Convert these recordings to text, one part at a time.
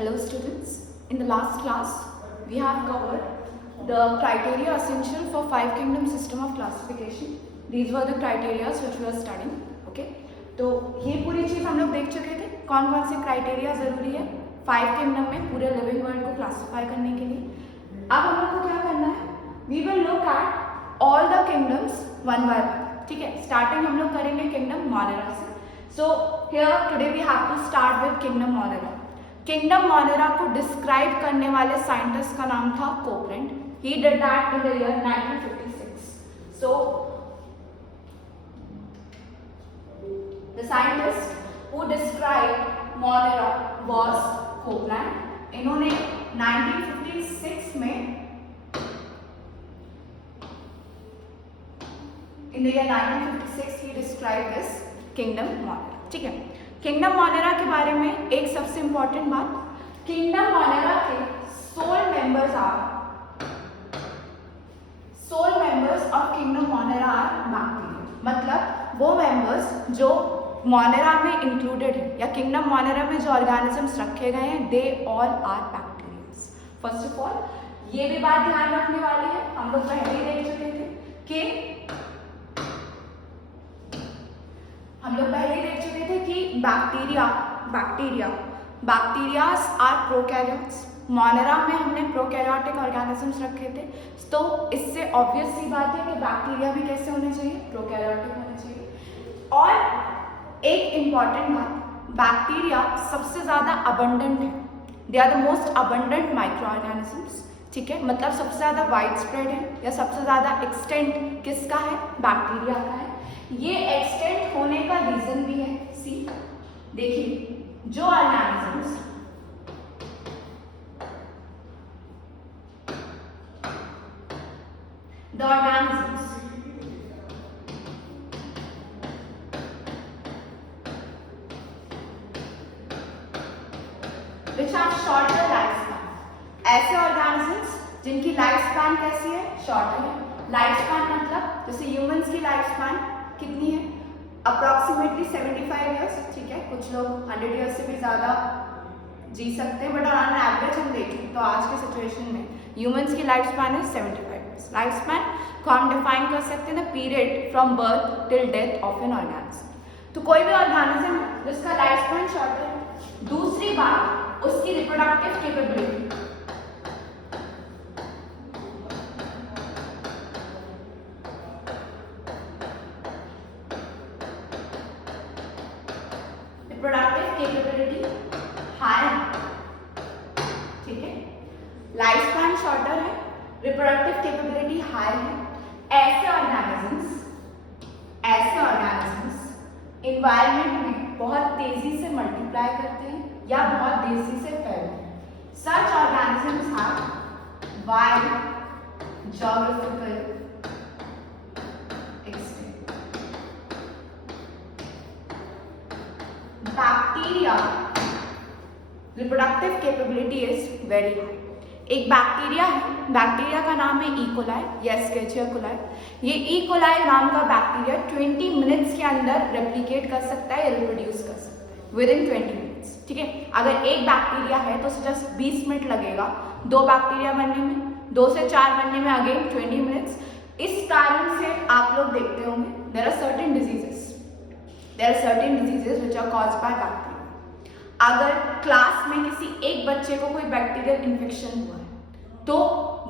Hello students, in the last class we have covered the criteria essential for five kingdom system of classification. These were the criteria which we were studying. Okay, तो ये पूरी चीज हम लोग देख चुके थे कौन कौन से क्राइटेरिया जरूरी है फाइव किंगडम में पूरे लिविंग वर्ल्ड को क्लासिफाई करने के लिए। अब हम लोग को क्या करना है, we will look at all the kingdoms one by one. ठीक है, स्टार्टिंग हम लोग करेंगे किंगडम मोनेरा से। So here today we have to start with kingdom Monera. Kingdom Monera को डिस्क्राइब करने वाले साइंटिस्ट का नाम था Copeland. He did that in the year 1956। So the scientist who described Monera was Copeland. इन्होंने 1956 में in the year 1956 he described this kingdom Monera. ठीक है, किंगडम मोनेरा के बारे में एक सबसे इंपॉर्टेंट बात, किंगडम मोनेरा के sole members of kingdom Monera are bacteria. मतलब वो मेंबर्स जो मोनेरा में इंक्लूडेड है या किंगडम मोनेरा में जो ऑर्गेनिजम्स रखे गए हैं they all are bacteria. First of all ये भी बात ध्यान रखने वाली है, हम लोग पहले ही देख चुके थे कि बैक्टीरियाज आर प्रोकैरियोट्स। मोनेरा में हमने प्रोकैरियोटिक ऑर्गेनिजम्स रखे थे, तो इससे ऑब्वियस सी बात है कि बैक्टीरिया भी कैसे होने चाहिए, प्रोकैरियोटिक होने चाहिए। और एक इंपॉर्टेंट बात, बैक्टीरिया सबसे ज़्यादा अबंडेंट है, they are the most abundant micro organisms. ठीक है, मतलब सबसे ज़्यादा वाइड स्प्रेड है या सबसे ज़्यादा एक्सटेंट किसका है, बैक्टीरिया का है। ये एक्सटेंट होने का रीजन भी है, सी देखिए, जो organisms the organisms which have shorter lifespan, ऐसे ऑर्गेनिजम्स जिनकी लाइफ स्पैन कैसी है, शॉर्टर है। लाइफ स्पैन मतलब जैसे ह्यूमंस की लाइफ स्पैन कितनी है, अप्रॉक्सीमेटली 75 ईयर्स। ठीक है, कुछ लोग 100 ईयर्स से भी ज़्यादा जी सकते हैं, बट ऑन एवरेज हम देखें तो आज के सिचुएशन में ह्यूमंस की लाइफ स्पैन है 75 ईयर्स। लाइफ स्पैन को हम डिफाइन कर सकते हैं the period from birth till death of an organism. तो कोई भी ऑर्गेनिज्म जिसका लाइफ स्पैन शॉर्टर है। दूसरी बात, उसकी reproductive capability. Reproductive capability high है। ठीक है, लाइफ स्पैन शॉर्टर है, रिप्रोडक्टिव कैपेबिलिटी हाई है। ऐसे ऑर्गेनिजम्स एनवायरनमेंट में बहुत तेजी से मल्टीप्लाई करते हैं या बहुत तेजी से फैलते हैं। Such organisms have wide geographical extent. Bacteria reproductive capability is very high. एक बैक्टीरिया है, बैक्टीरिया का नाम है इकोलाई या एस्केरिचिया कोलाई। ये इकोलाई नाम का बैक्टीरिया 20 मिनट्स के अंदर रेप्लिकेट कर सकता है या रिप्रोड्यूस कर सकता है विद इन 20 मिनट्स। ठीक है, अगर एक बैक्टीरिया है तो उसे जस्ट 20 मिनट लगेगा, 2 बैक्टीरिया बनने में, 2 से 4 बनने में अगेन 20 मिनट्स। इस कारण से आप लोग देखते होंगे there are certain diseases which are caused by bacteria. अगर क्लास में किसी एक बच्चे को कोई बैक्टीरियल इन्फेक्शन हुआ है तो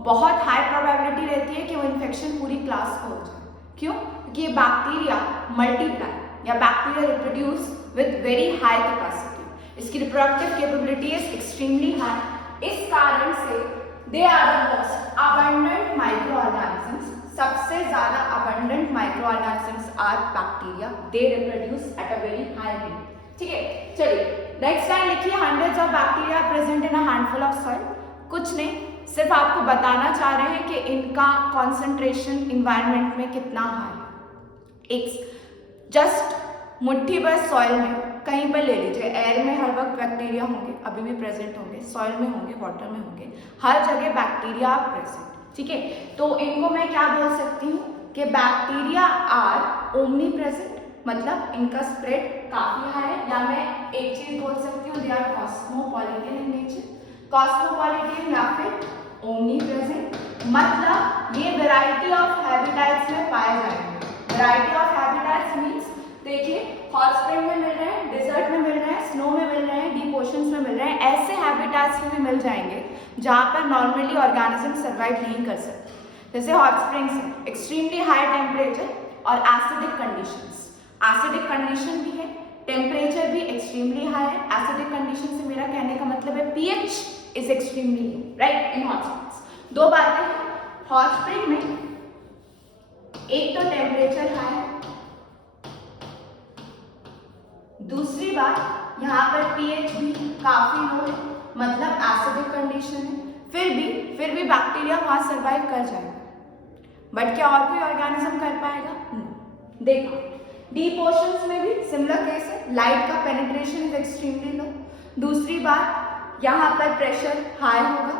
बहुत हाई प्रोबेबिलिटी रहती है कि वो इन्फेक्शन पूरी क्लास को हो जाए। क्यों? क्योंकि ये बैक्टीरिया मल्टीप्लाई या bacteria reproduce with very high capacity. इसकी reproductive capability is extremely high. इस कारण से they are the most abundant micro organisms. सबसे ज्यादा abundant micro organisms are bacteria. They reproduce at a very high rate. ठीक है, चलिए नेक्स्ट लाइन लिखिए, hundreds of bacteria present in a handful of soil. कुछ नहीं, सिर्फ आपको बताना चाह रहे हैं कि इनका कॉन्सेंट्रेशन इन्वायरमेंट में कितना हाई। एक जस्ट मुट्ठी भर सॉइल में कहीं पर ले लीजिए, एयर में हर वक्त बैक्टीरिया होंगे, अभी भी प्रेजेंट होंगे, सॉइल में होंगे, वाटर में होंगे, हर जगह बैक्टीरिया प्रेजेंट। ठीक है, तो इनको मैं क्या बोल सकती हूँ कि बैक्टीरिया आर ओमनी प्रेजेंट मतलब इनका स्प्रेड काफी हाई है, या मैं एक चीज बोल सकती हूँ, they are cosmopolitan in nature, cosmopolitan या फिर ओमनी प्रेजेंट, मतलब ये वैरायटी ऑफ हैबिटेट्स में पाए जाएंगे। वैरायटी ऑफ हैबिटेट्स मीन्स देखिए हॉट स्प्रिंग में मिल रहे हैं, डिजर्ट में मिल रहे हैं, स्नो में मिल रहे हैं, डीप ओशंस में मिल रहे हैं, ऐसे हैबिटेट्स में भी मिल जाएंगे जहाँ पर नॉर्मली ऑर्गेनिज्म सर्वाइव नहीं कर सकते। जैसे हॉट स्प्रिंग्स है, एक्सट्रीमली हाई टेम्परेचर और एसिडिक कंडीशंस, एसिडिक कंडीशन भी है, टेम्परेचर भी एक्सट्रीमली हाई है। एसिडिक कंडीशन से मेरा कहने का मतलब है pH is extremely low, right, in hot springs. दो बातें हैं, हॉट स्प्रिंग में एक तो टेम्परेचर हाई है, दूसरी बात यहाँ पर पीएच भी काफी लो है, मतलब एसिडिक कंडीशन है। फिर भी बैक्टीरिया वहां सर्वाइव कर जाएगा, बट क्या और कोई ऑर्गेनिज्म कर पाएगा? नो। देखो डीप ओशंस में भी सिमिलर केस है, लाइट का पेनिट्रेशन इज एक्सट्रीमली लो। दूसरी बात यहाँ पर प्रेशर हाई होगा।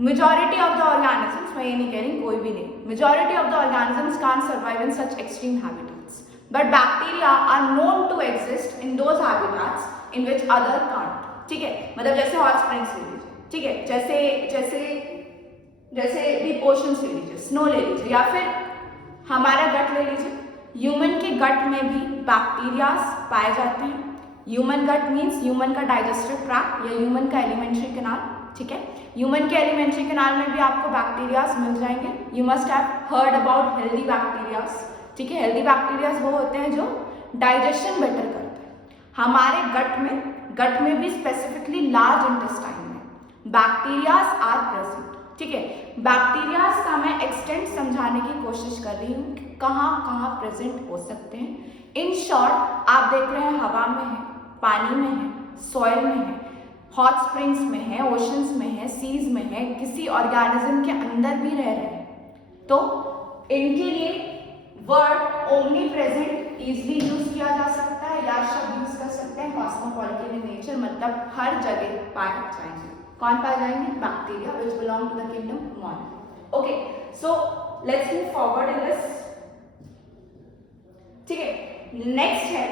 मेजॉरिटी ऑफ द ऑर्गेनिजम्स, मैं ये नहीं कह रही कोई भी नहीं, majority of the organisms can't survive in such extreme habitats, but bacteria are known to exist in those habitats in which other can't. ठीक है, मतलब जैसे हॉट स्प्रिंग्स ले लीजिए, ठीक है, जैसे डीप ओशंस ले लीजिए, स्नो ले लीजिए, या फिर हमारा गट ले लीजिए। ह्यूमन के गट में भी बैक्टीरियाज पाए जाते हैं। ह्यूमन गट मीन्स ह्यूमन का डाइजेस्टिव ट्रैक्ट या ह्यूमन का एलिमेंट्री कैनाल, ठीक है। ह्यूमन के एलिमेंट्री कैनाल में भी आपको बैक्टीरियाज मिल जाएंगे। You must have heard about healthy bacterias, ठीक है। हेल्दी बैक्टीरियाज वो होते हैं जो डाइजेशन बेटर करते हैं। हमारे गट में भी स्पेसिफिकली लार्ज इंटेस्टाइन में बैक्टीरियाज आर प्रेजेंट, ठीक है। बैक्टीरियाज का मैं एक्सटेंट समझाने की कोशिश कर रही हूँ कि कहाँ कहाँ प्रेजेंट हो सकते हैं। इन शॉर्ट आप देख रहे हैं हवा में है, पानी में है, सॉइल में है, हॉट स्प्रिंग्स में है, ओशंस में है, सीज में है, किसी ऑर्गेनिज्म के अंदर भी रह रहे हैं। तो इनके लिए word omni present easily use किया जा सकता है, या शब्द यूज कर सकते हैं कॉस्मोपॉलिटन इन नेचर, मतलब हर जगह पाए जाएंगे। कौन पाए जाएंगे? Bacteria which belong to the kingdom mono. Okay, so let's move forward in this, ठीक है। नेक्स्ट है,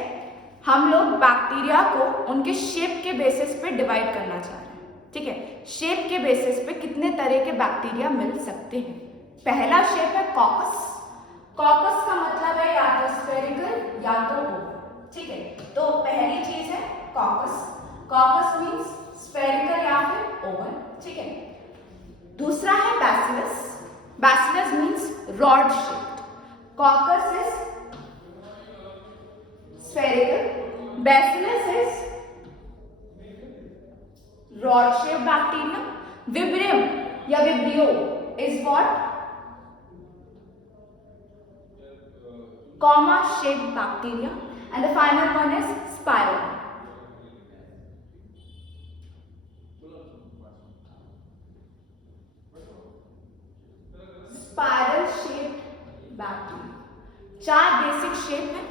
हम लोग बैक्टीरिया को उनके शेप के बेसिस पे डिवाइड करना चाह रहे हैं, ठीक है। शेप के बेसिस पे कितने तरह के बैक्टीरिया मिल सकते हैं। पहला शेप है कॉकस। कॉकस का मतलब है या तो स्फेरिकल या तो ओवल, ठीक है। तो पहली चीज है कॉकस। कॉकस मीन्स स्फेरिकल या फिर ओवल, ठीक है। दूसरा है bacillus. Bacillus means rod shaped. Caucus is spherical, bacillus is rod shaped bacteria, vibrium या vibrio is what? Comma shaped bacteria, and the final one is spiral. Spiral shaped bacteria. चार basic shape है।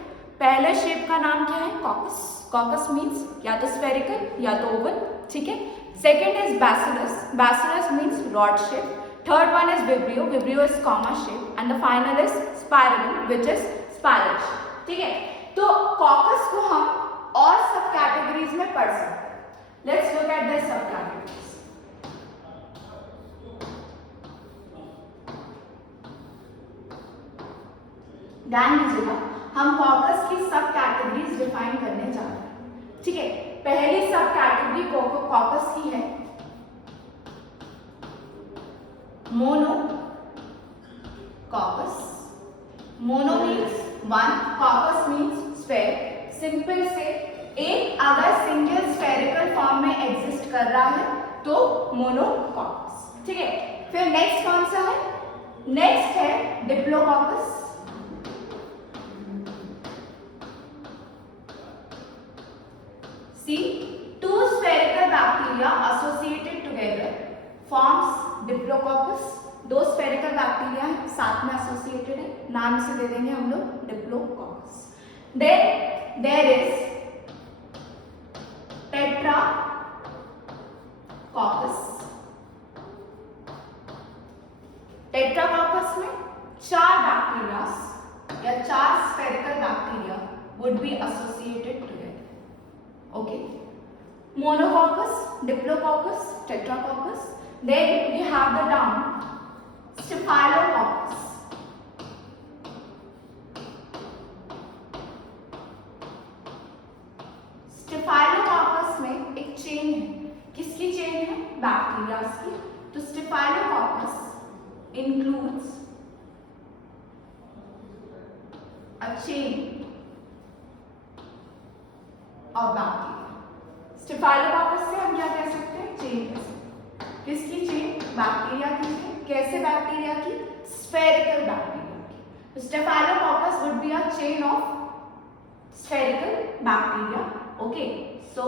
पहले shape का नाम क्या है? Caucus. Caucus means या तो स्फेरिकल या तो ओवल, ठीक है। Second is bacillus. Bacillus means rod shape. Third one is vibrio. Vibrio is comma shape, and the final is spiral which is spiral shape, ठीक है। तो कॉकस को हम और सब कैटेगरीज में पढ़ सकते हैं। लेट्स लुक एट दिस सब कैटेगरीज। ध्यान दीजिएगा, हम कॉकस की सब कैटेगरीज डिफाइन करने जा रहे हैं, ठीक है। पहली सब कैटेगरी कॉकस की है mono caucus. Mono means one, caucus means sphere. Simple से एक अगर सिंगल स्फेरिकल फॉर्म में एग्जिस्ट कर रहा है तो मोनो कॉकस, ठीक है। फिर नेक्स्ट कौन सा है? नेक्स्ट है डिप्लोकॉकस। See, two spherical bacteria associated together forms Diplococcus. दो spherical bacteria हैं, साथ में associated है, नाम इसे दे देंगे हम लोग Diplococcus. Then there is Tetracoccus. Tetracoccus में चार बैक्टीरिया या चार spherical बैक्टीरिया वो Okay. Monococcus, Diplococcus, Tetracoccus. Then we have the term Staphylococcus. Staphylococcus में एक चेन है, किसकी चेन है? बैक्टीरियाज की। तो staphylococcus includes a chain of bacteria. Staphylococcus से हम क्या कह सकते हैं? चेन कह सकते हैं। किसकी चेन? बैक्टीरिया की चेन। कैसे बैक्टीरिया की? स्फेरिकल बैक्टीरिया की। तो staphylococcus would be a chain of spherical bacteria. Okay, so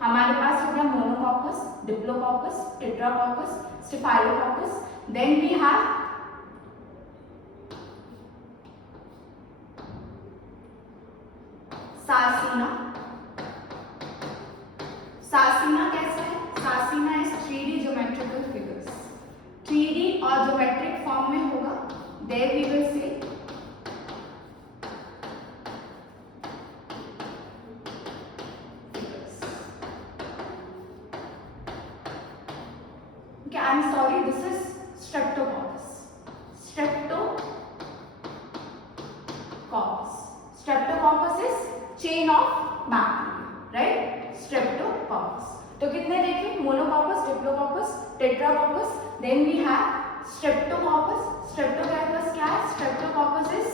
हमारे पास हो गया monococcus, diplococcus, tetracoccus, staphylococcus. Then we have sarcina. Sarcina कैसा है? सार्सिना is 3D geometrical figures. 3D और ज्योमेट्रिक फॉर्म में होगा. There we will say I'm sorry, this is Streptococcus. Streptococcus. Streptococcus is chain of bacteria, right? Streptococcus. तो कितने देखे? Monococcus, Diplococcus, Tetracoccus. Then we have Streptococcus. Streptococcus क्या है? Streptococcus is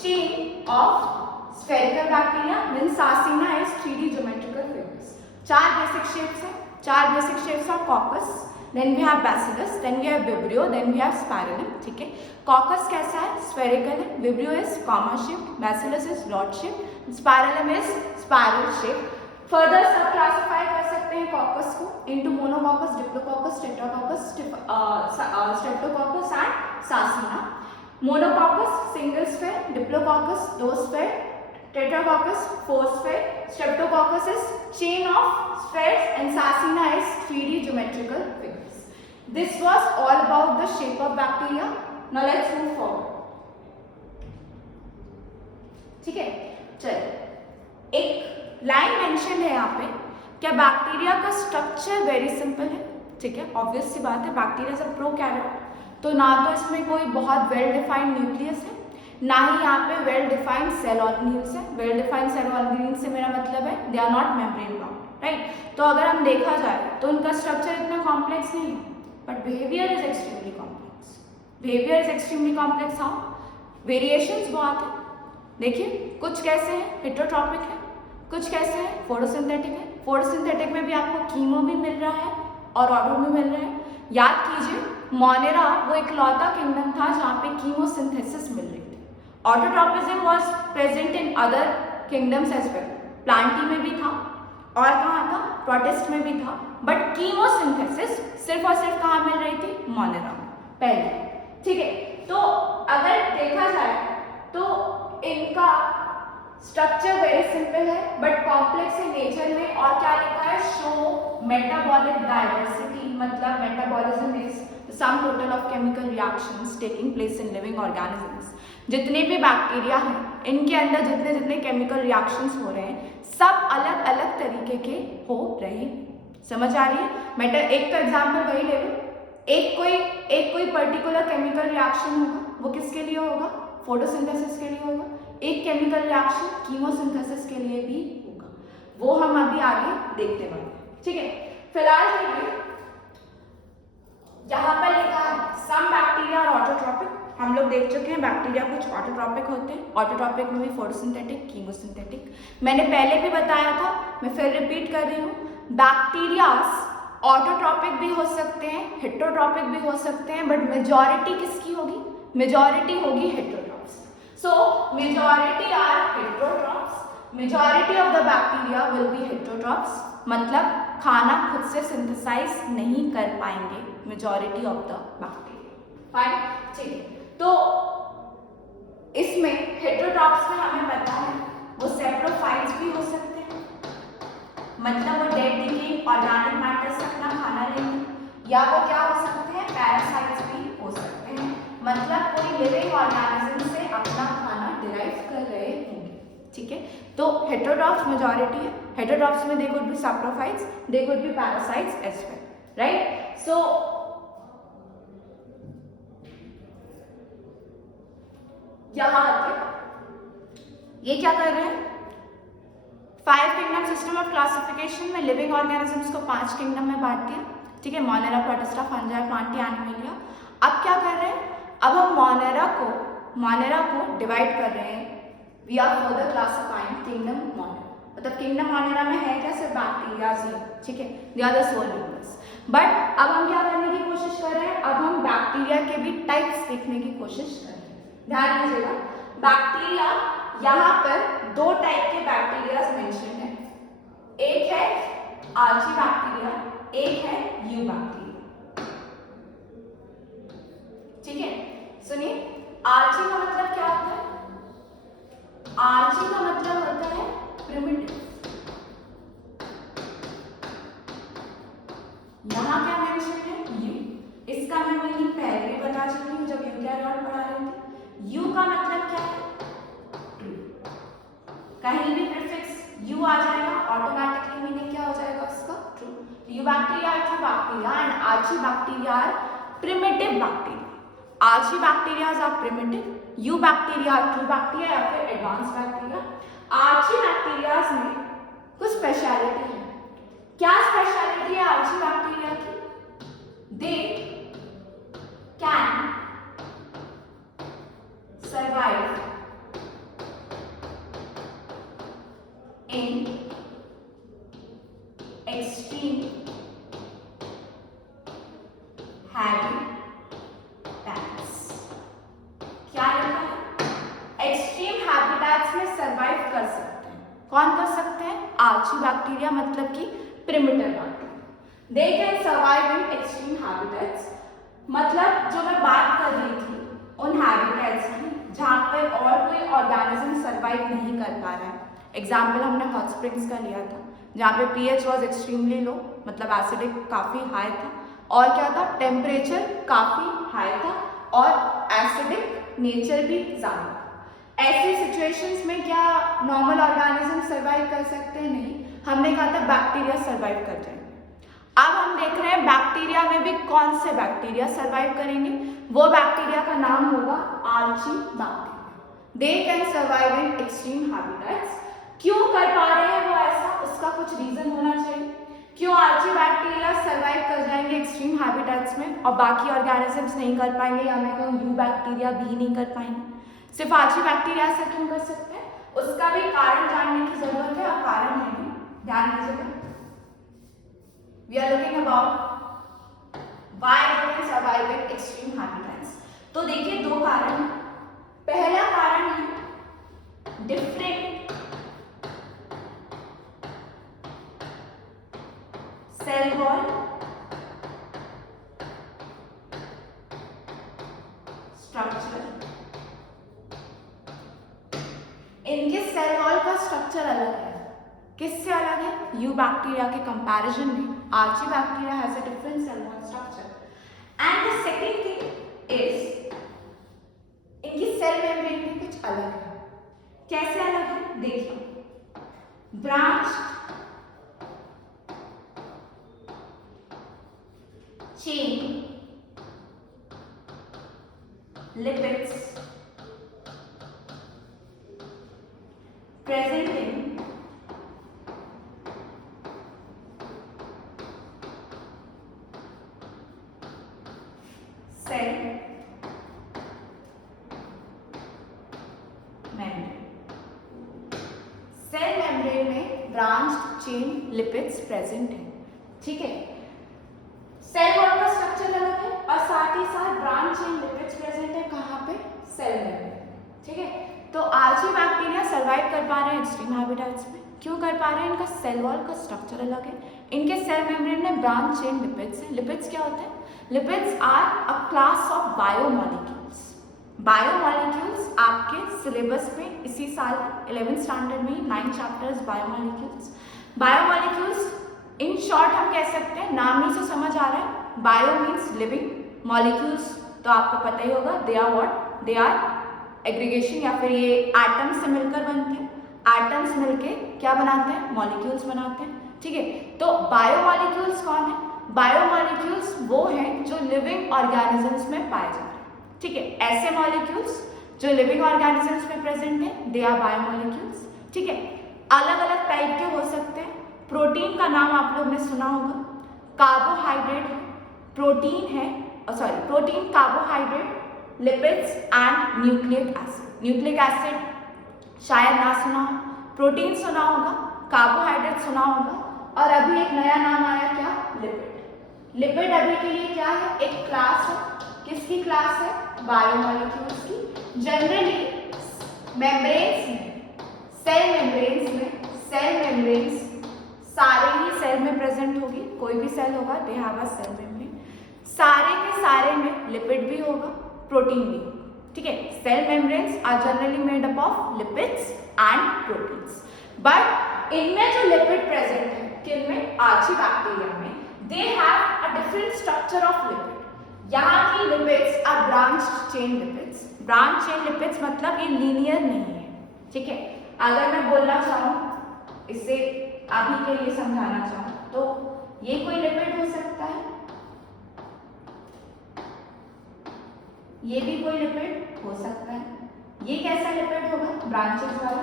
chain of spherical bacteria. Then Sarcina is 3D geometrical figures. चार basic shapes हैं. चार basic shapes of coccus. Then we have bacillus, then we have vibrio, then we have spirillum. ठीक है. Coccus कैसा है? Spherical है. Vibrio is comma shaped. Bacillus is rod shaped. Spirillum is spiral shaped. Further सब classify कर सकते हैं coccus को into monococcus, diplococcus, tetracoccus, streptococcus and sarcina. Monococcus single sphere, diplococcus दो sphere, tetracoccus 4 sphere, streptococcus is chain of spheres and sarcina is 3D geometrical figures. This was all about the shape of bacteria. Now let's move forward. ठीक है, चलिए एक line mention है यहाँ पे. क्या bacteria का स्ट्रक्चर वेरी सिंपल है? ठीक है, ऑब्वियस सी बात है. बैक्टीरिया से प्रोकैरियोट, तो ना तो इसमें कोई बहुत वेल डिफाइंड न्यूक्लियस है, ना ही यहाँ पे वेल डिफाइंड सेल ऑर्गेनेल्स है. वेल डिफाइंड सेल ऑर्गेनेल्स से मेरा मतलब है they are not membrane bound, right? तो अगर हम देखा जाए तो उनका स्ट्रक्चर इतना कॉम्प्लेक्स नहीं है, but behaviour is extremely complex. Behaviour is extremely complex. How? Variations बहुत है. देखिए, कुछ कैसे हैं? हेटेरोट्रॉपिक है, कुछ कैसे हैं? फोटोसिंथेटिक है. फोटोसिंथेटिक में भी आपको कीमो भी मिल रहा है और ऑटो भी मिल रहा है. याद कीजिए, मोनेरा वो इकलौता किंगडम था जहाँ पे कीमोसिंथेसिस मिल रही थी. Autotrophism was present in other kingdoms as well. Plantae में भी था और कहाँ था? प्रोटिस्ट में भी था. बट कीमोसिंथेसिस सिर्फ और सिर्फ कहाँ मिल रही थी? मोनेरा में पहले. ठीक है, तो अगर देखा जाए तो इनका स्ट्रक्चर वेरी सिंपल है बट कॉम्प्लेक्स है नेचर में. और क्या लिखा है? शो मेटाबॉलिक डाइवर्सिटी, मतलब metabolism is the sum total of chemical reactions taking place in living organisms. जितने भी बैक्टीरिया हैं इनके अंदर जितने जितने केमिकल रिएक्शंस हो रहे हैं सब अलग अलग तरीके के हो रहे हैं. समझ आ रही है? एक तो एग्जाम्पल वही ले लो. एक कोई पर्टिकुलर केमिकल रिएक्शन होगा, वो किसके लिए होगा? फोटोसिंथेसिस के लिए होगा. एक केमिकल रिएक्शन कीमोसिंथेसिस के लिए भी होगा. वो हम अभी आगे देखते हैं. ठीक है, फिलहाल देखिए जहां पर लिखा है सम बैक्टीरिया और ऑटोट्रॉपिक. हम लोग देख चुके हैं बैक्टीरिया कुछ ऑटोट्रॉपिक होते हैं. ऑटोट्रॉपिक में भी फोटोसिंथेटिक, कीमोसिंथेटिक. मैंने पहले भी बताया था, मैं फिर रिपीट कर रही हूँ. बैक्टीरियाज ऑटोट्रॉपिक भी हो सकते हैं, हेटेरोट्रॉपिक भी हो सकते हैं, बट मेजॉरिटी किसकी होगी? मेजॉरिटी होगी heterotrophs. So majority are heterotrophs. Majority of the bacteria will be heterotrophs, मतलब खाना खुद से सिंथेसाइज नहीं कर पाएंगे majority of the bacteria. Fine, ठीक है. तो इसमें हेटेरोट्रॉप्स में हमें पता है वो सेप्रोफाइट्स भी हो सकते हैं, मतलब वो डेड डिकेइंग ऑर्गेनिक मैटर से अपना खाना लेंगे, या वो क्या हो सकते हैं? पैरासाइट्स भी हो सकते हैं, मतलब कोई लिविंग ऑर्गेनिज्म से अपना खाना डिराइव कर रहे होंगे. ठीक है, तो हेटेरोट्रॉफ्स मेजॉरिटी है, हेटेरोट्रॉफ्स में they could be saprophytes, they could be parasites as well, right. So यहां आते ये क्या कर रहे हैं, 5 किंगडम सिस्टम ऑफ क्लासिफिकेशन में लिविंग ऑर्गेनिजम्स को 5 किंगडम में बांट दिया, ठीक है, monera, protista, fungi, plantae, animalia. अब क्या कर रहे हैं, अब हम मोनेरा को डिवाइड कर रहे हैं, we are further classifying kingdom Monera, मतलब किंगडम मोनेरा में है क्या, सिर्फ बैक्टीरियाज ही, ठीक है, they are the sole members. But अब हम क्या करने की कोशिश कर रहे हैं, अब हम बैक्टीरिया के भी टाइप्स देखने की कोशिश कर रहे हैं। ध्यान दीजिएगा, बैक्टीरिया यहाँ पर 2 टाइप के बैक्टीरिया मेंशन है, एक है आर्ची बैक्टीरिया, एक है यू बैक्टीरिया, ठीक है। सुनिए, आर्ची का मतलब क्या होता है, आर्ची का मतलब होता है प्रिमिटिव। यहां क्या मेंशन है, यू, इसका मैं मीनिंग पहले भी बता चुकी हूं जब यूकैरियोट पढ़ा रही थी। यू का मतलब क्या है, कहीं भी प्रीफिक्स यू आ जाएगा ऑटोमेटिकली मीनिंग क्या हो जाएगा उसका, true. Eubacteria are true bacteria and archaebacteria are primitive bacteria. Archaebacterias are primitive, eubacteria are true bacteria या फिर एडवांस बैक्टीरिया। आर्ची बैक्टीरियाज में कुछ स्पेशलिटी है, क्या स्पेशलिटी है आर्ची बैक्टीरिया की, दे can survive in extreme habitats। क्या लिखा है, एक्सट्रीम हैबिटेट्स में सरवाइव कर सकते हैं, कौन कर सकते हैं, आर्ची बैक्टीरिया मतलब कि primitive bacteria. They can survive in extreme habitats, मतलब जो मैं बात कर रही थी उन हैबिटेट्स की जहां पर और कोई ऑर्गेनिज्म सर्वाइव नहीं कर पा रहा है। एग्जाम्पल हमने हॉट स्प्रिंग्स का लिया था, जहाँ पे pH वॉज एक्सट्रीमली लो, मतलब एसिडिक काफ़ी हाई था, और क्या था, टेम्परेचर काफ़ी हाई था और एसिडिक नेचर भी ज़्यादा। ऐसी सिचुएशंस में क्या नॉर्मल ऑर्गेनिज्म सर्वाइव कर सकते हैं, नहीं, हमने कहा था बैक्टीरिया सर्वाइव कर जाएंगे। अब हम देख रहे हैं बैक्टीरिया में भी कौन से बैक्टीरिया सर्वाइव करेंगे, वो बैक्टीरिया का नाम होगा archaebacteria. They can survive in extreme habitats. क्यों कर पा रहे हैं वो ऐसा, उसका कुछ रीजन होना चाहिए, क्यों आर्ची बैक्टीरिया सर्वाइव कर जाएंगे एक्सट्रीम हैबिटेट्स में और बाकी ऑर्गेनिजम्स नहीं कर पाएंगे, या मैं कहूँ यू बैक्टीरिया भी नहीं कर पाएंगे, सिर्फ आर्ची बैक्टीरिया ऐसा क्यों कर सकते हैं, उसका भी कारण जानने की जरूरत है और कारण है भी, ध्यान दीजिएगा। We are looking about why they can survive in extreme habitats. तो देखिए 2 कारण हैं, पहला कारण है डिफरेंट सेल वॉल स्ट्रक्चर। इनके सेल वॉल का स्ट्रक्चर अलग है, किससे अलग है, यू बैक्टीरिया के कंपैरिजन में archaebacteria has a different cell wall structure. And the second thing is इनकी सेल मेम्ब्रेन भी कुछ अलग है। कैसे अलग है, देखिए, branch chain lipids present in cell membrane। Cell membrane में ब्रांच चेन लिपिड्स प्रेजेंट है, ठीक है। सेल वॉल का स्ट्रक्चर अलग है और साथ ही साथ ब्रांच चेन लिपिड्स प्रेजेंट है, कहाँ पे, सेल मेम्ब्रेन, ठीक है। तो आर्ची बैक्टीरिया सर्वाइव कर पा रहे हैं एक्सट्रीम हैबिटेट्स में, क्यों कर पा रहे हैं, इनका सेल वॉल का स्ट्रक्चर अलग है, इनके सेल मेम्ब्रेन में ब्रांच चेन लिपिड्स है। लिपिड्स क्या होते हैं, lipids are a class of biomolecules. Biomolecules आपके सिलेबस में इसी साल 11th स्टैंडर्ड में 9 chapters biomolecules. Biomolecules in short हम कह सकते हैं, नाम ही से समझ आ रहा है, बायो मीन्स लिविंग, मॉलिक्यूल्स तो आपको पता ही होगा, they are what, they are aggregation या फिर ये एटम से मिलकर बनते हैं। एटम्स मिलके क्या बनाते हैं, मॉलिक्यूल्स बनाते हैं। ठीक है, तो बायोमॉलिक्यूल्स कौन है? बायोमॉलिक्यूल्स वो हैं जो लिविंग ऑर्गेनिजम्स में पाए जाते हैं। ठीक है, ऐसे मॉलिक्यूल्स जो लिविंग ऑर्गेनिजम्स में प्रेजेंट है, दे आर बायोमॉलिक्यूल्स। ठीक है, अलग अलग टाइप के हो सकते हैं। प्रोटीन का नाम आप लोग ने सुना होगा, कार्बोहाइड्रेट प्रोटीन है, protein, carbohydrate, lipids and nucleic acid. Nucleic acid शायद ना सुना हो, प्रोटीन सुना होगा, कार्बोहाइड्रेट सुना होगा, और अभी एक नया नाम आया क्या, लिपिड। लिपिड अभी के लिए क्या है, एक क्लास है। किसकी क्लास है, बायोमॉलिक्यूल्स की। जनरली मेम्ब्रेन्स में, सेल मेम्ब्रेन्स सारे ही सेल में प्रेजेंट होगी, कोई भी सेल होगा, they have a cell membrane. सारे के सारे में लिपिड भी होगा, प्रोटीन भी होगा। ठीक है, cell membranes are generally made up of lipids and proteins. But इनमें जो लिपिड प्रेजेंट है, किनमें, आर्ची बैक्टीरिया में, they have a different structure of lipid. यहाँ की lipids are branched chain lipids. Branch chain lipids मतलब ये लीनियर नहीं है। ठीक है, अगर मैं बोलना चाहूँ, इसे अभी के लिए समझाना चाहूँ, तो ये कोई लिपिड हो सकता है, ये भी कोई लिपिड हो सकता है। ये कैसा लिपिड होगा, ब्रांचेस वाला।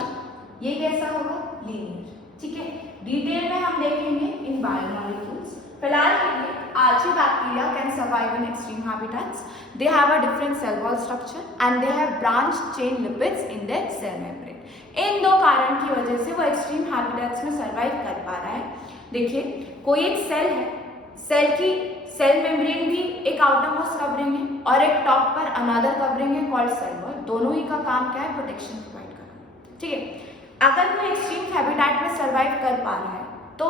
ये कैसा होगा, लीनियर। ठीक है, डिटेल में हम देखेंगे इन बायोमॉलिक्यूल्स। फिलहाल के लिए archae bacteria can survive in extreme habitats. They have a different cell wall structure and they have branch chain lipids in their cell membrane. इन दो कारण की वजह से वो एक्सट्रीम हैबिटेट्स में सर्वाइव कर पा रहा है। देखिए, कोई एक सेल है, सेल की सेल मेम्ब्रेन भी एक आउटर मोस्ट कवरिंग है और एक टॉप पर अनदर कवरिंग है कॉल्ड सेल वॉल। दोनों ही का काम क्या है, प्रोटेक्शन प्रोवाइड करना। ठीक है, अगर कोई एक्सट्रीम हैबिटेट में सर्वाइव कर पा रहा है तो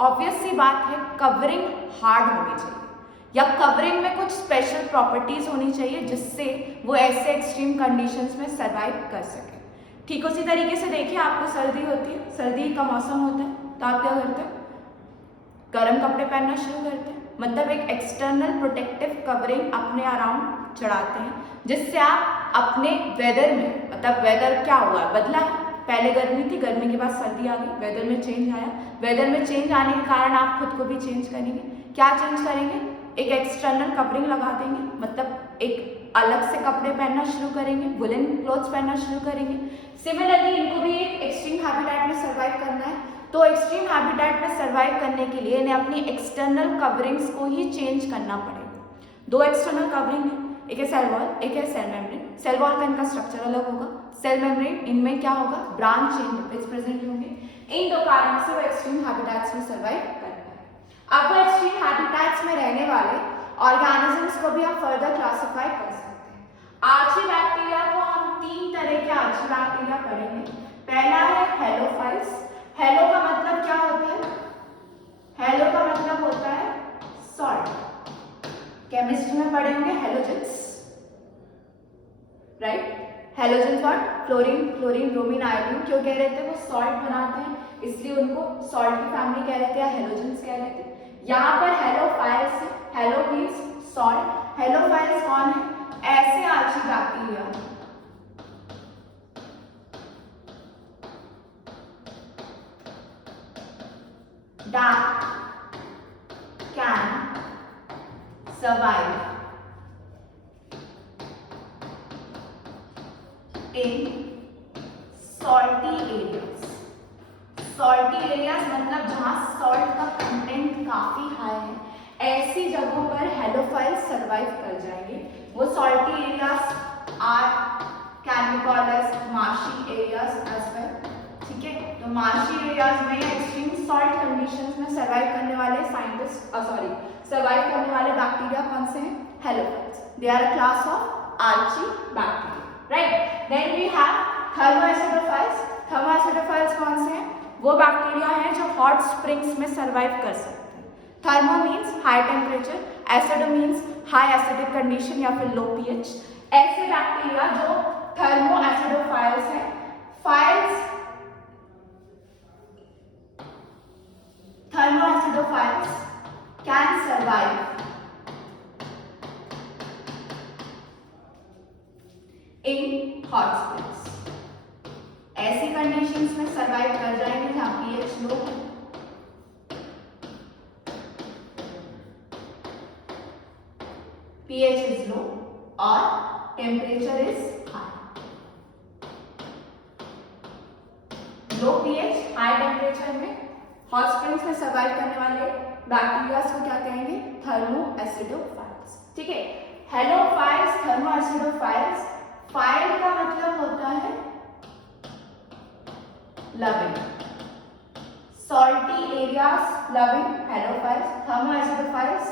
ऑब्वियस सी बात है, कवरिंग हार्ड होनी चाहिए या कवरिंग में कुछ स्पेशल प्रॉपर्टीज होनी चाहिए जिससे वो ऐसे एक्सट्रीम कंडीशंस में सर्वाइव कर सके। ठीक उसी तरीके से देखिए, आपको सर्दी होती है, सर्दी का मौसम होता है, तो आप क्या करते हैं, गर्म कपड़े पहनना शुरू करते हैं। मतलब एक एक्सटर्नल प्रोटेक्टिव कवरिंग अपने अराउंड चढ़ाते हैं, जिससे आप अपने वेदर में, मतलब वेदर क्या हुआ, बदला है, पहले गर्मी थी, गर्मी के बाद सर्दी आ गई, वेदर में चेंज आया। वेदर में चेंज आने के कारण आप खुद को भी चेंज करेंगे। क्या चेंज करेंगे, एक एक्सटर्नल कवरिंग लगा देंगे, मतलब एक अलग से कपड़े पहनना शुरू करेंगे, वुलन क्लोथ्स पहनना शुरू करेंगे। सिमिलरली इनको भी एक एक्सट्रीम हैबिटेट में सर्वाइव करना है, तो एक्सट्रीम हैबिटेट में सर्वाइव करने के लिए इन्हें अपनी एक्सटर्नल कवरिंग्स को ही चेंज करना पड़ेगा। दो एक्सटर्नल कवरिंग है, एक है सेल वॉल, एक है सेल मेम्ब्रेन। सेल वॉल का इनका स्ट्रक्चर अलग होगा, सेल मेम्ब्रेन इनमें क्या होगा, ब्रांच चेन लिपिड्स प्रेजेंट होंगे। इन दो कारणों से वो एक्सट्रीम हैबिटेट्स में सर्वाइव कर पाए। अब वो एक्सट्रीम हैबिटेट्स में रहने वाले ऑर्गेनिजम्स को भी आप फर्दर क्लासिफाई कर सकते हैं। आर्ची बैक्टीरिया को हम तीन तरह के आर्ची बैक्टीरिया पढ़ेंगे। पहला है हेलोफाइल्स। हेलो का मतलब क्या होता है, हेलो का मतलब होता है सॉल्ट। केमिस्ट्री में पढ़े होंगे halogens, right. Halogens what, fluorine, bromine, iodine. क्यों कह रहे थे, वो सॉल्ट बनाते हैं, इसलिए उनको सॉल्ट की फैमिली कह रहे थे या हेलोजेंस कह रहे थे। यहाँ पर halophiles, halo means salt. Halophiles कौन है, ऐसे archaebacteria that can survive in salty areas. Salty areas मतलब जहाँ सॉल्ट का कंटेंट काफी हाई है, ऐसी जगहों पर हेलोफाइल्स सर्वाइव कर जाएंगे। वो salty areas are can be called as marshy areas as well. ठीक है, तो मार्शी एरियाज में एक्सट्रीम सॉल्ट कंडीशंस में सर्वाइव करने वाले सर्वाइव करने वाले बैक्टीरिया कौन से हैं, halophiles. They are a class of archae bacteria, right. Then we have thermoacidophiles. Thermoacidophiles कौन से हैं, वो बैक्टीरिया हैं जो हॉट स्प्रिंग्स में सर्वाइव कर सकते हैं। Thermo means high temperature, acido means high acidic condition या फिर लो पीएच। ऐसे बैक्टीरिया जो थर्मोएसिडोफाइल्स हैं, philes thermoacidophiles can survive in hot springs. ऐसी कंडीशंस में सरवाइव कर जाएंगे जहां pH low, pH is low और temperature is high. Low pH high temperature में हॉट स्प्रिंग्स में सर्वाइव करने वाले बैक्टीरिया को क्या कहेंगे? Thermo acidophiles. ठीक है, हेलोफाइल्स, थर्मो एसिडोफाइल्स। फाइल का मतलब होता है loving, salty areas loving halophiles. Thermo acidophiles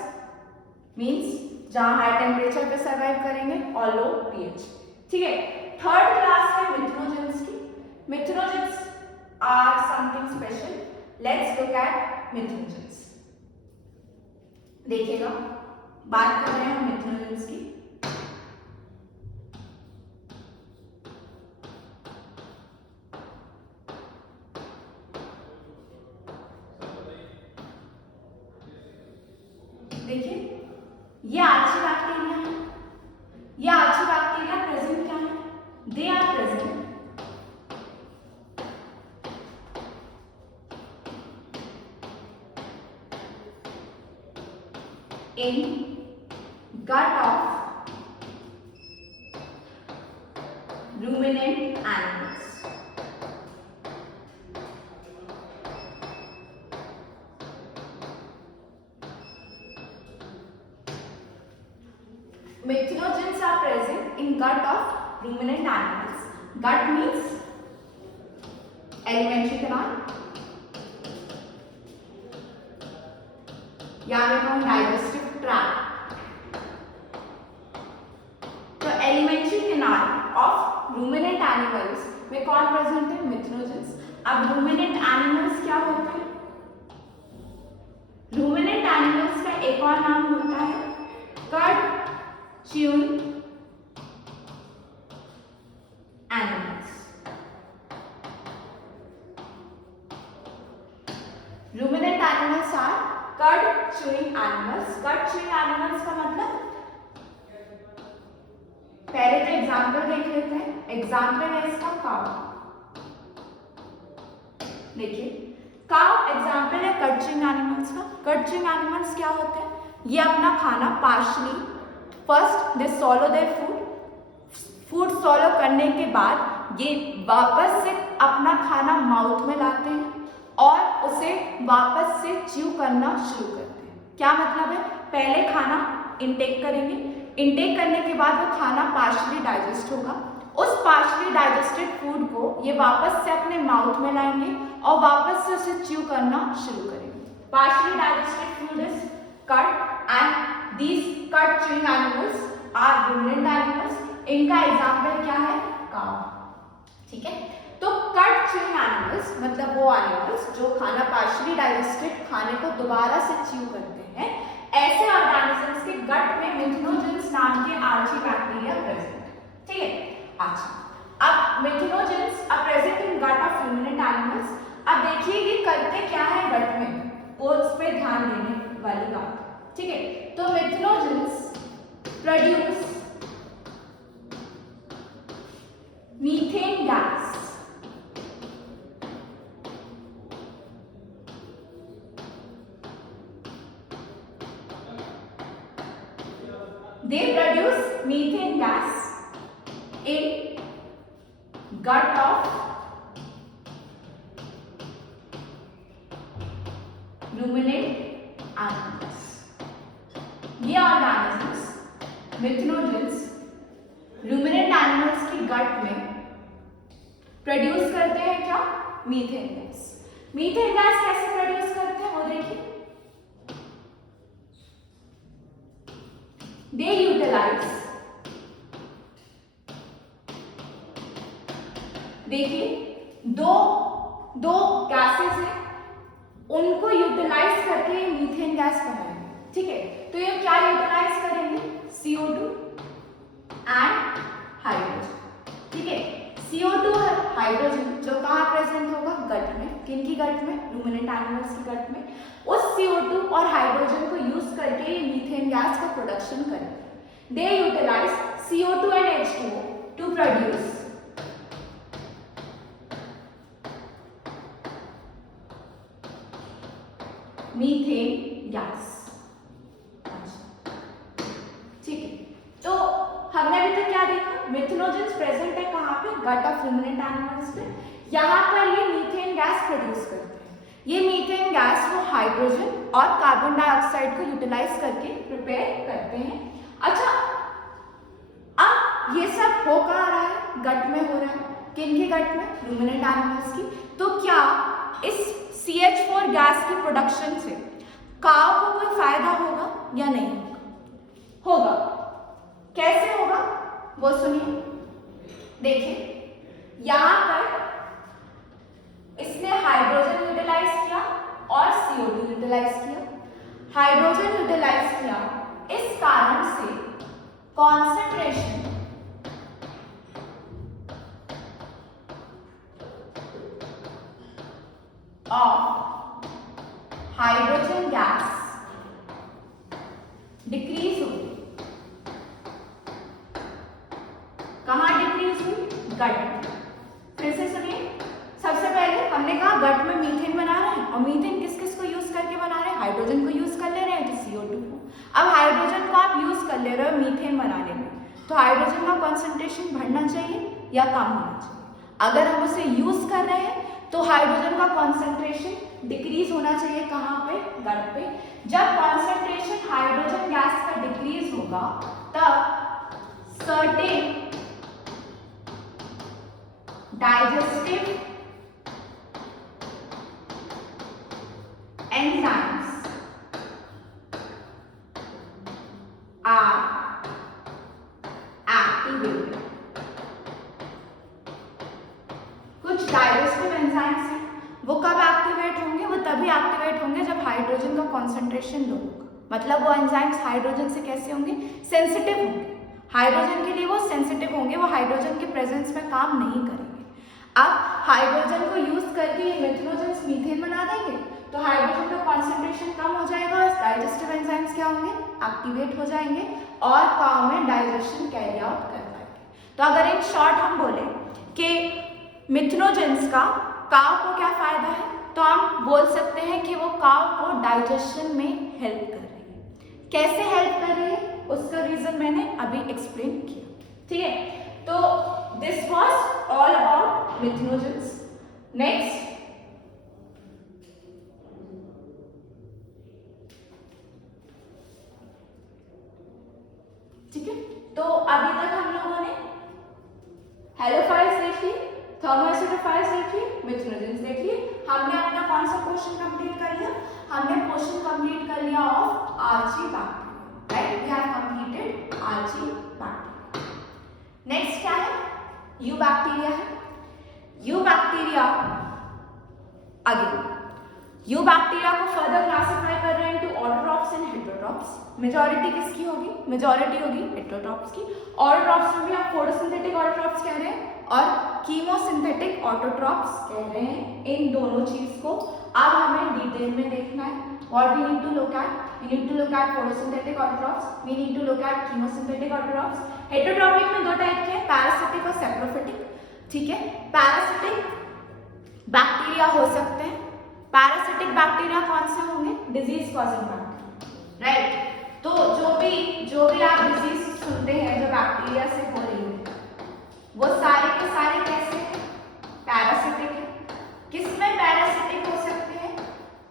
means जहां हाई टेम्परेचर पे सर्वाइव करेंगे और लो पीएच। ठीक है, थर्ड क्लास है मिथनोजेंस की। Methanogens are something special. Let's look at methanogens. देखिएगा, बात कर रहे हैं हम मिथनोजेंस की। देखिए, ये आर्ची बैक्टीरिया है। ये आर्ची बैक्टीरिया प्रेजेंट क्या है? They are present in gut of ruminant animals. Methanogens are present in gut of ruminant animals. Gut means alimentary canal, या डाइजेस्टिव ट्रैक्ट। तो alimentary canal of ruminant animals में कौन present है? मिथनोजेंस। अब ruminant animals क्या होते हैं? रूमिनेंट एनिमल्स का एक और नाम होता है cud chewing animals. Ruminant animals are cud chewing animals. Cud chewing animals का मतलब, पहले तो एग्जाम्पल देख लेते हैं। एग्जाम्पल है इसका काउ। देखिए, काउ एग्जाम्पल है कर्ड च्यूइंग एनिमल्स का। कर्ड च्यूइंग एनिमल्स क्या होते हैं? ये अपना खाना partially, first they सॉलो their food सॉलो करने के बाद ये वापस से अपना खाना माउथ में लाते हैं और उसे वापस से च्यू करना शुरू करते हैं। क्या मतलब है? पहले खाना इनटेक करेंगे, इनटेक करने के बाद वो खाना पार्शली डाइजेस्ट होगा। उस पार्शली डाइजेस्टेड फूड को ये वापस से अपने माउथ में लाएंगे और वापस से उसे च्यू करना शुरू करेंगे। Partially digested food is cud and these cud chewing animals are ruminant animals. इनका एग्जाम्पल क्या है? काउ। ठीक है, तो कट च्यूइंग एनिमल्स मतलब वो एनिमल्स जो खाना पार्शली डाइजेस्टेड खाने को दोबारा से च्यू करते हैं। ऐसे ऑर्गेनिजम्स के गट में मिथनोजेंस नाम के आर्ची बैक्टीरिया प्रेजेंट है। ठीक है, अच्छा, अब methanogens are present in gut of ruminant animals. अब देखिए ये करते क्या है गट में, वो उस पर ध्यान देने वाली बात। ठीक है, तो methanogens produce methane gas. They produce methane gas in gut of ruminant animals. ये ऑर्गेनिजम्स मिथनोजेंस रूमिनेंट एनिमल्स की गट में प्रोड्यूस करते हैं क्या? Methane gas. मीथेन गैस कैसे प्रोड्यूस करते हैं वो देखिए। They utilize, देखिए दो गैसेस हैं, उनको यूटिलाइज करके ये मीथेन गैस बनाएंगे। ठीक है, तो ये क्या यूटिलाइज करेंगे? CO2 and hydrogen. ठीक है, CO2 हाइड्रोजन जो कहाँ प्रेजेंट होगा? गट में। किनकी गट में? रूमिनेंट एनिमल्स की गट में। उस CO2 और हाइड्रोजन को यूज करके ये मीथेन गैस का प्रोडक्शन करेंगे। They utilize CO2 and H2O to produce methane gas. ठीक है, तो हमने अभी तक क्या देखा, मिथेनोजेंस प्रेजेंट है कहाँ पे, गट ऑफ रूमिनेंट एनिमल्स पे। यहाँ पर ये मीथेन गैस प्रोड्यूस करते हैं। ये मीथेन गैस वो हाइड्रोजन और कार्बन डाइऑक्साइड को यूटिलाइज करके प्रिपेयर करते हैं। अच्छा, अब ये सब हो कहाँ रहा है, गट में हो रहा है। किनके गट में, रूमिनेंट एनिमल्स की। तो क्या इस CH4 गैस की प्रोडक्शन से काऊ को कोई फायदा होगा या नहीं होगा? कैसे होगा वो सुनिए। देखिए, यहां पर इसने हाइड्रोजन यूटिलाइज किया और CO2 यूटिलाइज किया। हाइड्रोजन यूटिलाइज किया, इस कारण से concentration of hydrogen gas decrease हुई। कहां डिक्रीज हुई, गट। फिर से सुनिए, सबसे पहले हमने कहा गट में मीथेन बना रहे हैं, और मीथेन किस किस को यूज करके बना रहे हैं, हाइड्रोजन को यूज कर ले रहे हैं, तो CO2 को। अब हाइड्रोजन को आप यूज कर ले रहे हो मीथेन बनाने में, तो हाइड्रोजन का कॉन्सेंट्रेशन बढ़ना चाहिए या कम होना चाहिए? अगर हम उसे यूज कर रहे हैं तो हाइड्रोजन का कॉन्सेंट्रेशन डिक्रीज होना चाहिए। कहाँ पे, गट पे। जब कॉन्सेंट्रेशन हाइड्रोजन गैस का डिक्रीज होगा तब certain digestive enzymes are activated। कुछ डाइजेस्टिव एंजाइम्स हैं, वो कब एक्टिवेट होंगे, वो तभी एक्टिवेट होंगे जब हाइड्रोजन का कॉन्सेंट्रेशन लो होगा। मतलब वो एंजाइम्स हाइड्रोजन से कैसे होंगे, सेंसिटिव होंगे। हाइड्रोजन के लिए वो सेंसिटिव होंगे, वो हाइड्रोजन के प्रेजेंस में काम नहीं करेंगे। अब हाइड्रोजन को यूज करके ये मिथेनोजेंस मीथेन बना देंगे, तो हाइड्रोजन का कॉन्सेंट्रेशन कम हो जाएगा और डाइजेस्टिव एंजाइम्स क्या होंगे, एक्टिवेट हो जाएंगे और काउ में डाइजेशन कैरी आउट कर पाएंगे। तो अगर इन शॉर्ट हम बोले कि मिथेनोजेंस का काउ को क्या फायदा है, तो हम बोल सकते हैं कि वो काउ को डाइजेशन में हेल्प कर रही है। कैसे हेल्प कर रही है, उसका रीजन मैंने अभी एक्सप्लेन किया। ठीक है, तो this was all about methanogens. Next, ठीक है, तो अभी तक हम लोगों ने हेलोफाइल्स देख ली, थर्मोएसिडोफाइल्स देख ली, मिथेनोजेंस देख लिए। हमने अपना कौन सा क्वेश्चन कंप्लीट कर लिया, हमने क्वेश्चन कंप्लीट कर लिया of archaebacteria. Right, we have completed archaebacteria. Next क्या है, यूबैक्टीरिया है। यूबैक्टीरिया, अगेन यूबैक्टीरिया को फर्दर क्लासिफाई कर रहे हैं into autotrophs and heterotrophs. Majority किसकी होगी, मेजॉरिटी होगी हेटेरोट्रॉप्स की। ऑटोट्रॉप्स में भी आप फोटोसिंथेटिक ऑटोट्रॉप्स कह रहे हैं और कीमोसिंथेटिक ऑटोट्रॉप्स कह रहे हैं, इन दोनों चीज को अब हमें डिटेल में देखना है। What we need to look at? We need to look at photosynthetic autotrophs. We need to look at chemosynthetic autotrophs. Heterotrophic में दो टाइप के, पैरासिटिक और सैप्रोफिटिक। ठीक है, पैरासिटिक बैक्टीरिया हो सकते हैं। पैरासिटिक बैक्टीरिया कौन से होंगे, डिजीज कॉजिंग बैक्टीरिया। राइट, तो जो भी आप डिजीज सुनते हैं जो बैक्टीरिया से हो रही है, वो सारे के सारे कैसे पैरासिटिक है। किसमें पैरासिटिक हो सकते हैं,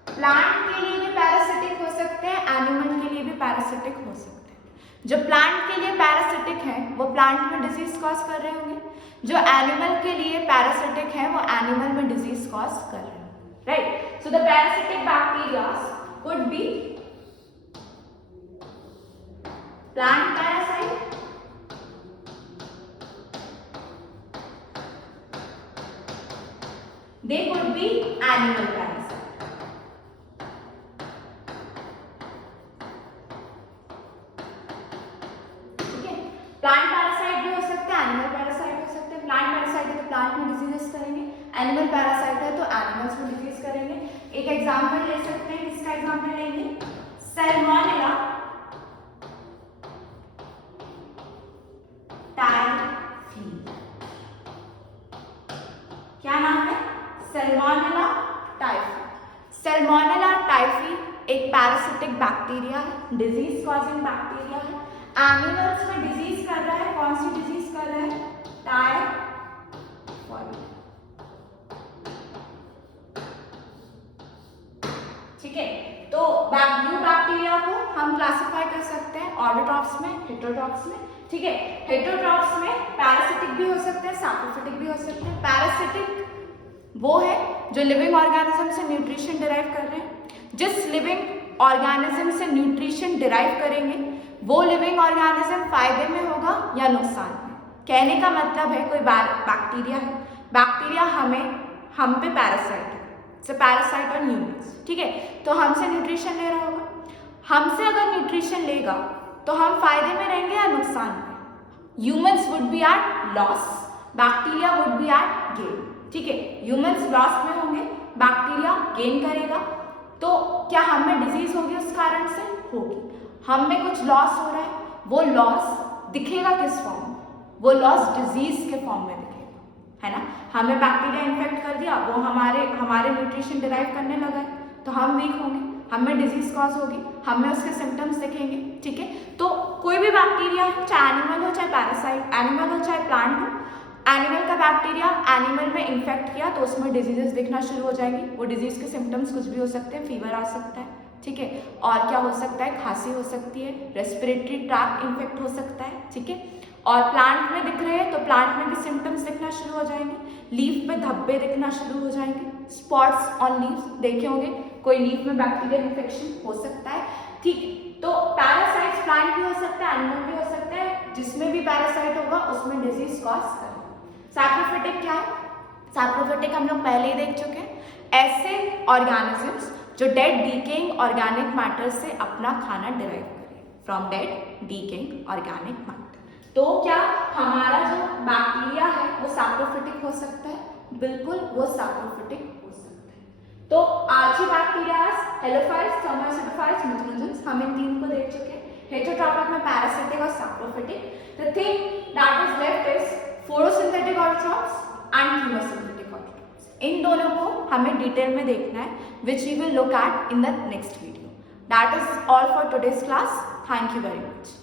प्लांट के लिए भी पैरासिटिक हो सकते हैं, एनिमल के लिए भी पैरासिटिक हो सकते हैं। जो प्लांट के लिए पैरासिटिक है वो प्लांट में डिजीज कॉज कर रहे होंगे, जो एनिमल के लिए पैरासिटिक है वो एनिमल में डिजीज कॉज कर रहे हैं। Right, so the parasitic bacterias could be plant parasite, they could be animal parasite। ठीक है, प्लांट पैरासाइट भी हो सकते हैं, एनिमल पैरासाइट हो सकते हैं। प्लांट पैरासाइट है तो प्लांट में डिजीजेस करेंगे, एनिमल पैरासाइट है तो एनिमल्स में डिजीज करेंगे। एक एग्जांपल ले सकते हैं, किसका एग्जांपल लेंगे, सैल्मोनेला टाइफी। क्या नाम है, सैल्मोनेला टाइफी। सैल्मोनेला टाइफी एक पैरासिटिक बैक्टीरिया है, डिजीज कॉजिंग बैक्टीरिया है। एनिमल्स में डिजीज कर रहा है, कौन सी डिजीज कर रहा है? टाइफॉइड। ठीक है, तो न्यू बैक्टीरिया को हम क्लासिफाई कर सकते हैं ऑटोट्रॉफ्स में, हेटेरोट्रॉफ्स में। ठीक है, हेटेरोट्रॉफ्स में पैरासिटिक भी हो सकते हैं, सैप्रोफिटिक भी हो सकते हैं। पैरासिटिक वो है जो लिविंग ऑर्गेनिज्म से न्यूट्रिशन डिराइव कर रहे हैं। जिस लिविंग ऑर्गेनिज्म से न्यूट्रिशन डिराइव करेंगे वो लिविंग ऑर्गेनिज्म फायदे में होगा या नुकसान में। कहने का मतलब है कोई बैक्टीरिया है, बैक्टीरिया हम पे पैरासाइट है, it's a parasite on humans. ठीक है, तो हमसे न्यूट्रिशन ले रहा होगा, हमसे अगर न्यूट्रिशन लेगा तो हम फायदे में रहेंगे या नुकसान में? Humans would be at loss, bacteria would be at gain. ठीक है, ह्यूमंस लॉस में होंगे, बैक्टीरिया गेन करेगा। तो क्या हमें डिजीज होगी उस कारण से? होगी। हम में कुछ लॉस हो रहा है, वो लॉस दिखेगा किस फॉर्म में? वो लॉस डिजीज के फॉर्म में दिखेगा, है ना। हमें बैक्टीरिया इन्फेक्ट कर दिया, वो हमारे न्यूट्रिशन डिराइव करने लगा है, तो हम वीक होंगे, हमें डिजीज कॉज होगी, हमें उसके सिम्टम्स दिखेंगे। ठीक है, तो कोई भी बैक्टीरिया हो, चाहे एनिमल हो चाहे पैरासाइट, एनिमल हो चाहे प्लांट हो, एनिमल का बैक्टीरिया एनिमल में इन्फेक्ट किया तो उसमें डिजीजेस दिखना शुरू हो जाएंगी। वो डिजीज के सिम्टम्स कुछ भी हो सकते हैं, फीवर आ सकता है। ठीक है, और क्या हो सकता है? खांसी हो सकती है, रेस्पिरेटरी ट्रैक्ट इन्फेक्ट हो सकता है। ठीक है, और प्लांट में दिख रहे हैं तो प्लांट में भी सिम्टम्स दिखना शुरू हो जाएंगे, लीफ पे धब्बे दिखना शुरू हो जाएंगे, स्पॉट्स ऑन लीव्स देखे होंगे, कोई लीफ में बैक्टीरियल इन्फेक्शन हो सकता है। ठीक है, तो पैरासाइट्स प्लांट भी हो सकता है, एनिमल भी हो सकता है, जिसमें भी पैरासाइट होगा उसमें डिजीज कॉज करेगा। सैप्रोफिटिक क्या है? सैप्रोफिटिक हम लोग पहले ही देख चुके हैं, ऐसे ऑर्गेनिजम्स जो डेड डीकेइंग ऑर्गेनिक मैटर से अपना खाना डिराइव करें, from dead decaying organic matter. तो क्या हमारा जो बैक्टीरिया है वो सैप्रोफिटिक हो सकता है? बिल्कुल, वो सैप्रोफिटिक हो सकता है। तो आर्ची बैक्टीरियाज, हेलोफाइट्स, थर्मोसिटोफाइट्स, मिथुनोजेंस, हम इन तीन को देख चुके हैं। हेटेरोट्रॉपिक में पैरासिटिक और saprophytic. The thing that is left is photosynthetic autotrophs and chemosynthetic autotrophs. इन दोनों को हमें डिटेल में देखना है, which we will look at in the next video. That is all for today's class. Thank you very much.